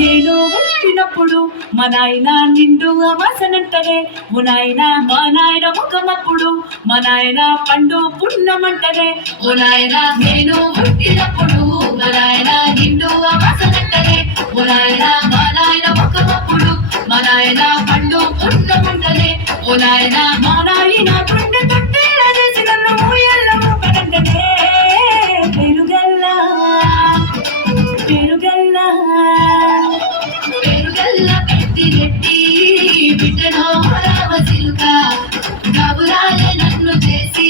నేను పుట్టినప్పుడు మా నాయన నిండు అమాసనంటనే ఓ నాయన మా నాయన ముఖమప్పుడు మా నాయన పండు పున్నమంటనే ఓ నాయన నేను పుట్టినప్పుడు మా నాయన నిండు అమాసనంటనే ఓ నాయన మా నాయన ముఖమప్పుడు మా నాయన పండు పున్నమంటనే ఓ నాయన మా నాయన గుండె తొట్టేలా చేసి నన్ను ఊయల్లో ముఖనంటనే పెరుగల్లా పెరుగల్లా రెడ్డి బిడ్డనో రామ సిలుక కబురాలే నన్ను చేసి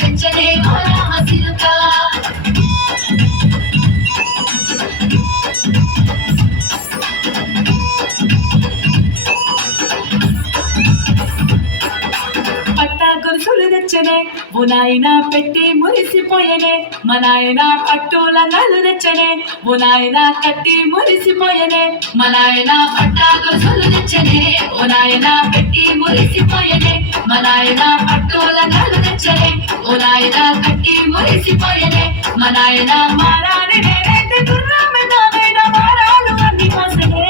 పెంచలే రామ సిలుక పట్టా గొలుసులు తెచ్చనే ఓ నాయన పెట్టి మురిసిపోయనే మా నాయన పట్టుల నలు తెచ్చనే ఓ నాయన కట్టి మురిసిపోయనే మా నాయన పట్టా గొలుసులు తెచ్చనే ఓ నాయన పెట్టి మురిసిపోయనే మా నాయన పట్టుల నలు తెచ్చనే ఓ నాయన కట్టి మురిసిపోయనే మా నాయన మారాని నేనైతే దుర్రామె నాయన మారాలు అన్ని కోసనే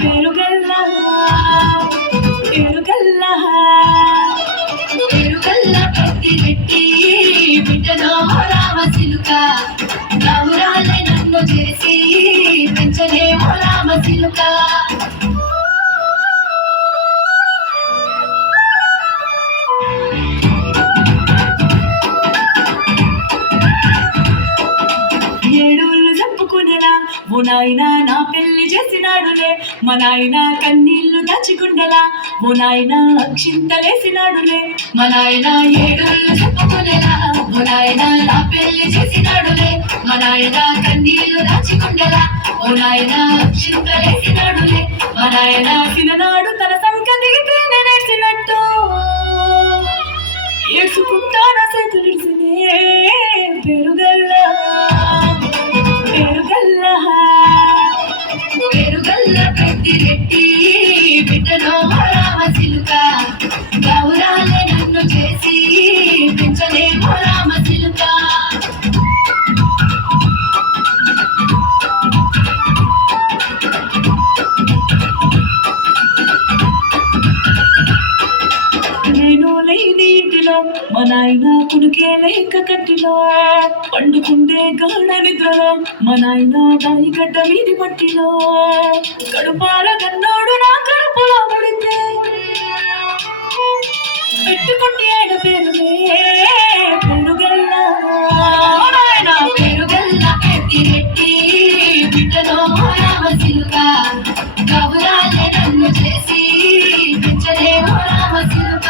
పెరుగల్లా పెరుగల్లా రెడ్డి బిడ్డనో రామ సిలుక గౌరాలే నన్ను చేసి పెంచలే రామ సిలుక ఏడుళ్ళు చెప్పుకునేలా ఓ నాయన నా పెళ్లి చేసినాడులే మా నాయన కన్నీళ్లు దాచికుండలా ఓ నాయన అక్షింతలేసినాడులే మా నాయన ఏడుళ్ళు చెప్పుకునేలా ఓ నాయన నా పెళ్లి చేసినాడులే మా నాయన కన్నీళ్లు దాచికుండలా ఓ నాయన అక్షింతలేసినాడులే మా నాయన చిన్ననాడు తన సంకతికి తేనె నేర్చినట్టు ఏసుకుంటానా చేతులిసినే పెరుగల్లా పెరుగల్లా పెరుగల్లా రెడ్డి బిడ్డనో రామ సిలుక గౌరాలే నన్ను చేసి పెంచలే రామ సిలుక నేను లేని ఇంటిలో మా నాయన కుడికే లేక కట్టిలో పండుకుండే గాఢ నిద్రలో మా నాయన దాయి గడ్డ వీధి మట్టిలో కడుపాల గన్నోడు నా కడుపులో పడితే పెట్టుకుంటే ఆయన పేరులే పెరుగల్లా నాయన పెరుగల్లా రెడ్డి బిడ్డలో రామ సిలుక కబురాలే నన్ను చేసి పెంచలే రామ సిలుక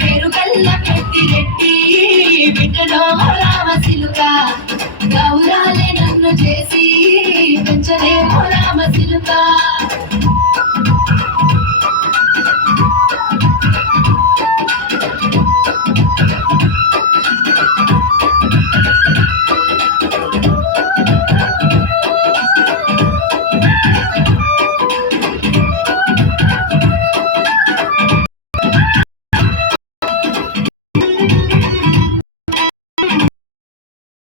పెరుగల్లా రెడ్డి బిడ్డలో రామ సిలుక గౌరాలే నన్ను చేసి పెంచలే రామ సిలుక